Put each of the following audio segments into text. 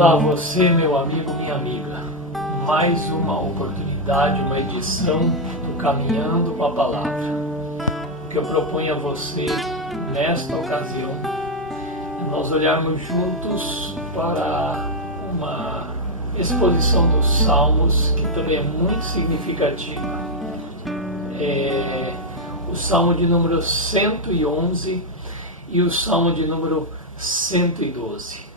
Olá você, meu amigo, minha amiga. Mais uma oportunidade, uma edição do Caminhando com a Palavra. O que eu proponho a você nesta ocasião é nós olharmos juntos para uma exposição dos Salmos que também é muito significativa. É o Salmo de número 111 e o Salmo de número 112.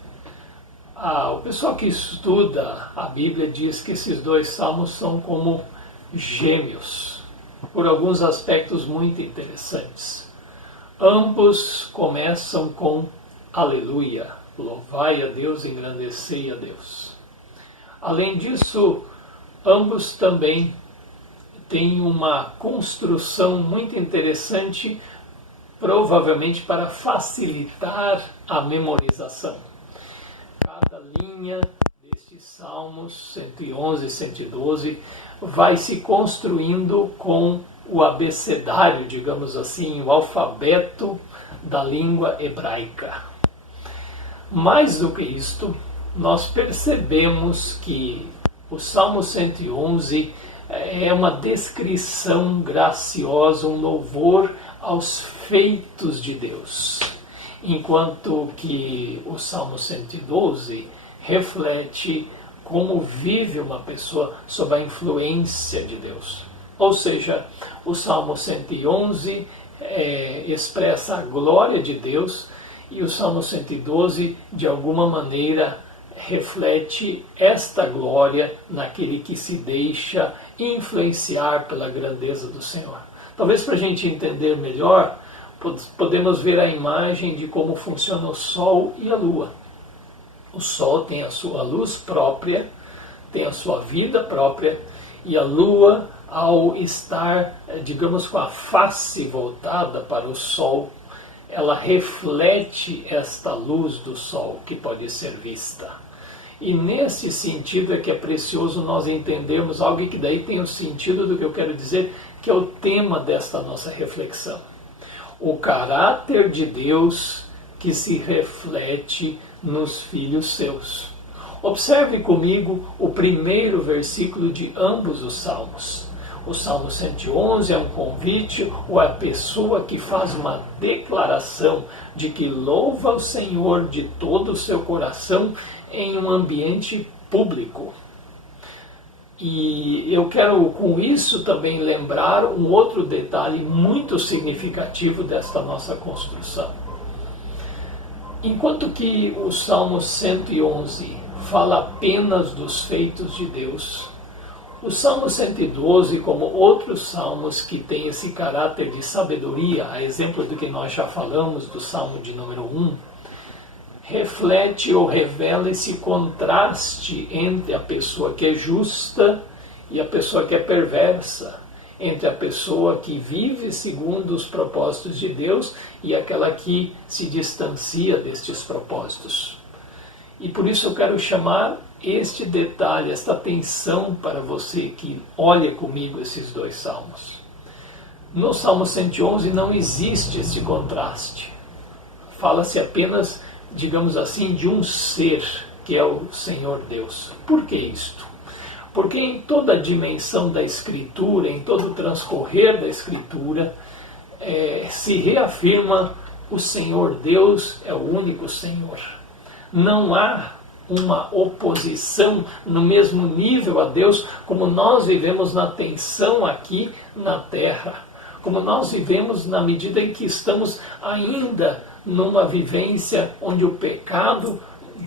O pessoal que estuda a Bíblia diz que esses dois salmos são como gêmeos, por alguns aspectos muito interessantes. Ambos começam com Aleluia, louvai a Deus, engrandecei a Deus. Além disso, ambos também têm uma construção muito interessante, provavelmente para facilitar a memorização. Cada linha destes Salmos 111 e 112 vai se construindo com o abecedário, digamos assim, o alfabeto da língua hebraica. Mais do que isto, nós percebemos que o Salmo 111 é uma descrição graciosa, um louvor aos feitos de Deus, enquanto que o Salmo 112 reflete como vive uma pessoa sob a influência de Deus. Ou seja, o Salmo 111 expressa a glória de Deus e o Salmo 112, de alguma maneira, reflete esta glória naquele que se deixa influenciar pela grandeza do Senhor. Talvez para a gente entender melhor, podemos ver a imagem de como funciona o Sol e a Lua. O Sol tem a sua luz própria, tem a sua vida própria, e a Lua, ao estar, digamos, com a face voltada para o Sol, ela reflete esta luz do Sol que pode ser vista. E nesse sentido é que é precioso nós entendermos algo que daí tem o sentido do que eu quero dizer, que é o tema desta nossa reflexão. O caráter de Deus que se reflete nos filhos seus. Observe comigo o primeiro versículo de ambos os salmos. O Salmo 111 é um convite, ou é a pessoa que faz uma declaração de que louva o Senhor de todo o seu coração em um ambiente público. E eu quero com isso também lembrar um outro detalhe muito significativo desta nossa construção. Enquanto que o Salmo 111 fala apenas dos feitos de Deus, o Salmo 112, como outros salmos que têm esse caráter de sabedoria, a exemplo do que nós já falamos do Salmo de número 1, reflete ou revela esse contraste entre a pessoa que é justa e a pessoa que é perversa, entre a pessoa que vive segundo os propósitos de Deus e aquela que se distancia destes propósitos. E por isso eu quero chamar este detalhe, esta atenção para você que olha comigo esses dois salmos. No Salmo 111 não existe esse contraste. Fala-se apenas, digamos assim, de um ser, que é o Senhor Deus. Por que isto? Porque em toda a dimensão da Escritura, em todo o transcorrer da Escritura, se reafirma o Senhor Deus é o único Senhor. Não há uma oposição no mesmo nível a Deus, como nós vivemos na tensão aqui na Terra, como nós vivemos na medida em que estamos ainda numa vivência onde o pecado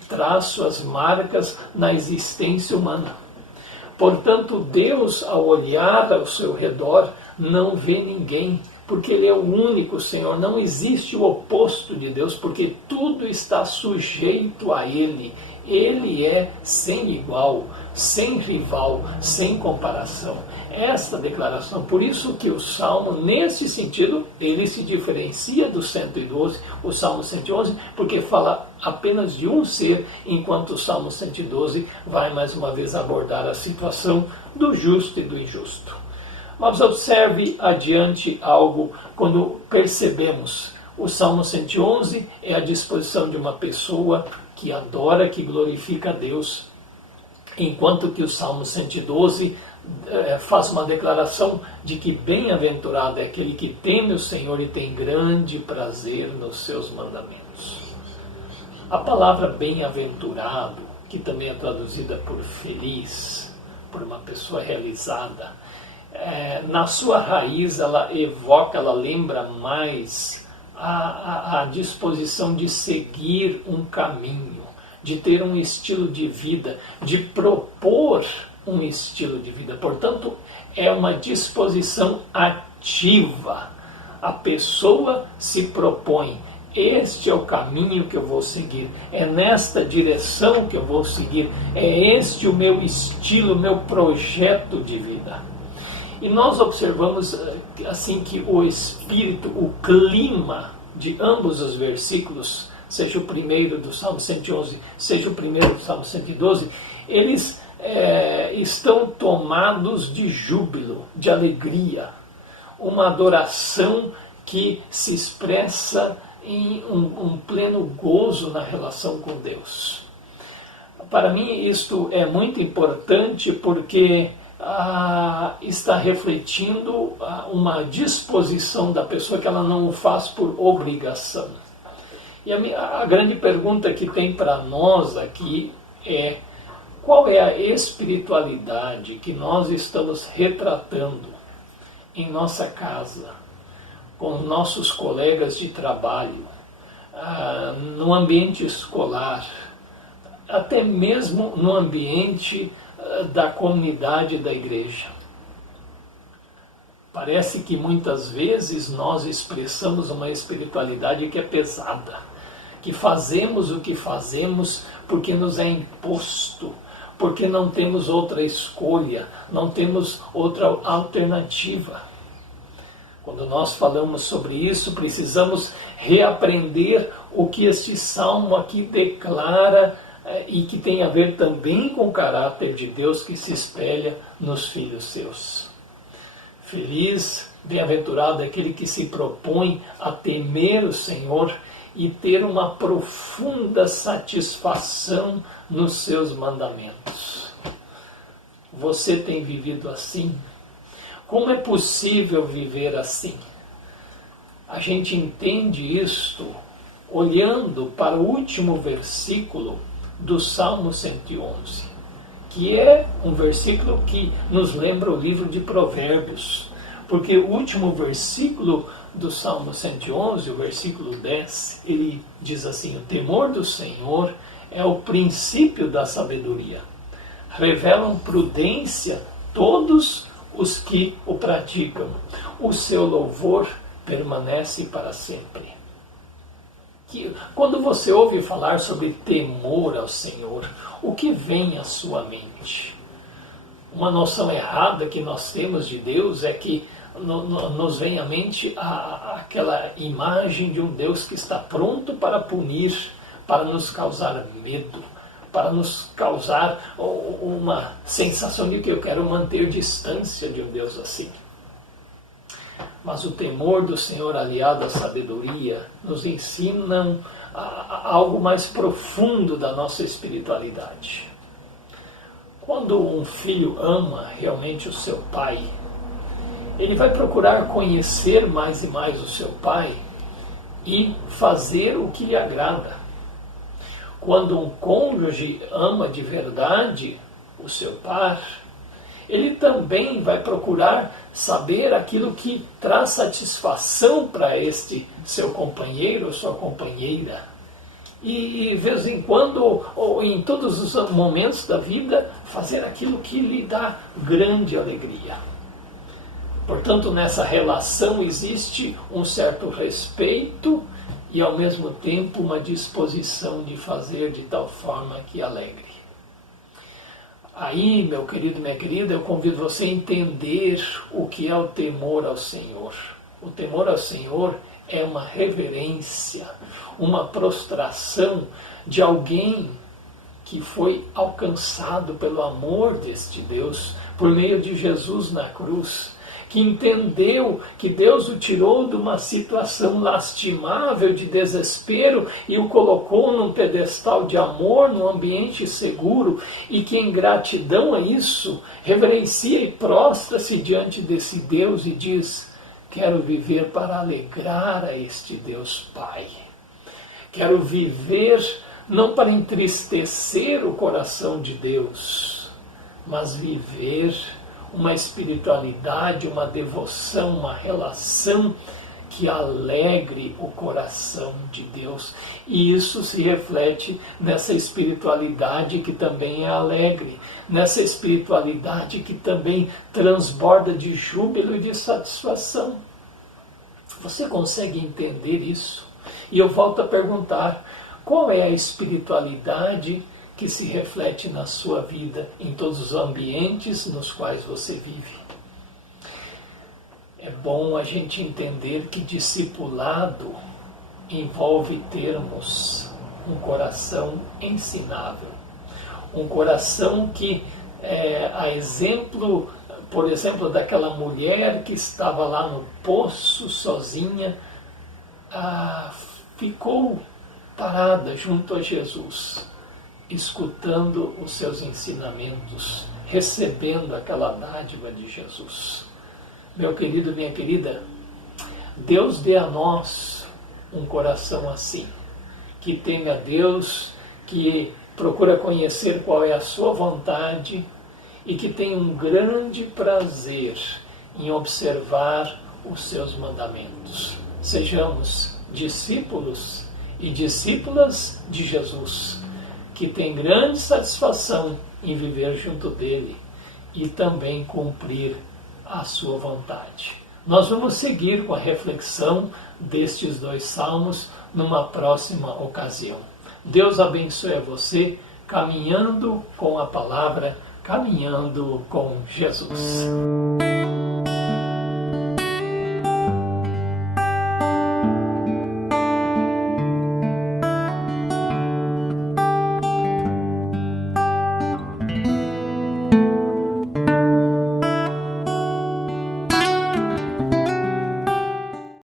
traz suas marcas na existência humana. Portanto, Deus, ao olhar ao seu redor, não vê ninguém, porque Ele é o único Senhor. Não existe o oposto de Deus, porque tudo está sujeito a Ele. Ele é sem igual, sem rival, sem comparação. Esta declaração, por isso que o Salmo, nesse sentido, ele se diferencia do 112, o Salmo 111, porque fala apenas de um ser, enquanto o Salmo 112 vai mais uma vez abordar a situação do justo e do injusto. Mas observe adiante algo quando percebemos. O Salmo 111 é a disposição de uma pessoa que adora, que glorifica a Deus. Enquanto que o Salmo 112 faz uma declaração de que bem-aventurado é aquele que teme o Senhor e tem grande prazer nos seus mandamentos. A palavra bem-aventurado, que também é traduzida por feliz, por uma pessoa realizada, na sua raiz ela evoca, ela lembra mais a disposição de seguir um caminho, de ter um estilo de vida, de propor um estilo de vida. Portanto, é uma disposição ativa. A pessoa se propõe: este é o caminho que eu vou seguir, é nesta direção que eu vou seguir, é este o meu estilo, o meu projeto de vida. E nós observamos assim que o espírito, o clima de ambos os versículos, seja o primeiro do Salmo 111, seja o primeiro do Salmo 112, eles estão tomados de júbilo, de alegria, uma adoração que se expressa em um pleno gozo na relação com Deus. Para mim isto é muito importante porque está refletindo uma disposição da pessoa que ela não o faz por obrigação. E a grande pergunta que tem para nós aqui é: qual é a espiritualidade que nós estamos retratando em nossa casa, com nossos colegas de trabalho, no ambiente escolar, até mesmo no ambiente da comunidade da igreja? Parece que muitas vezes nós expressamos uma espiritualidade que é pesada, que fazemos o que fazemos porque nos é imposto, porque não temos outra escolha, não temos outra alternativa. Quando nós falamos sobre isso, precisamos reaprender o que este salmo aqui declara e que tem a ver também com o caráter de Deus que se espelha nos filhos seus. Feliz, bem-aventurado é aquele que se propõe a temer o Senhor e ter uma profunda satisfação nos seus mandamentos. Você tem vivido assim? Como é possível viver assim? A gente entende isto olhando para o último versículo do Salmo 111, que é um versículo que nos lembra o livro de Provérbios, porque o último versículo do Salmo 111, o versículo 10, ele diz assim: o temor do Senhor é o princípio da sabedoria. Revelam prudência todos os que o praticam. O seu louvor permanece para sempre. Quando você ouve falar sobre temor ao Senhor, o que vem à sua mente? Uma noção errada que nós temos de Deus é que nos vem à mente aquela imagem de um Deus que está pronto para punir, para nos causar medo, para nos causar uma sensação de que eu quero manter distância de um Deus assim. Mas o temor do Senhor, aliado à sabedoria, nos ensinam algo mais profundo da nossa espiritualidade. Quando um filho ama realmente o seu pai, ele vai procurar conhecer mais e mais o seu pai e fazer o que lhe agrada. Quando um cônjuge ama de verdade o seu par, ele também vai procurar saber aquilo que traz satisfação para este seu companheiro ou sua companheira. E de vez em quando, ou em todos os momentos da vida, fazer aquilo que lhe dá grande alegria. Portanto, nessa relação existe um certo respeito e, ao mesmo tempo, uma disposição de fazer de tal forma que alegre. Aí, meu querido e minha querida, eu convido você a entender o que é o temor ao Senhor. O temor ao Senhor é uma reverência, uma prostração de alguém que foi alcançado pelo amor deste Deus por meio de Jesus na cruz. que entendeu que Deus o tirou de uma situação lastimável, de desespero, e o colocou num pedestal de amor, num ambiente seguro, e que em gratidão a isso, reverencia e prostra-se diante desse Deus e diz: quero viver para alegrar a este Deus Pai. Quero viver não para entristecer o coração de Deus, mas viver uma espiritualidade, uma devoção, uma relação que alegre o coração de Deus. E isso se reflete nessa espiritualidade que também é alegre, nessa espiritualidade que também transborda de júbilo e de satisfação. Você consegue entender isso? E eu volto a perguntar: qual é a espiritualidade que se reflete na sua vida, em todos os ambientes nos quais você vive? É bom a gente entender que discipulado envolve termos um coração ensinável, um coração que, a exemplo, por exemplo, daquela mulher que estava lá no poço sozinha, ficou parada junto a Jesus, escutando os seus ensinamentos, recebendo aquela dádiva de Jesus. Meu querido, minha querida, Deus dê a nós um coração assim, que teme a Deus, que procura conhecer qual é a sua vontade e que tem um grande prazer em observar os seus mandamentos. Sejamos discípulos e discípulas de Jesus, que tem grande satisfação em viver junto dele e também cumprir a sua vontade. Nós vamos seguir com a reflexão destes 2 salmos numa próxima ocasião. Deus abençoe a você, caminhando com a palavra, caminhando com Jesus.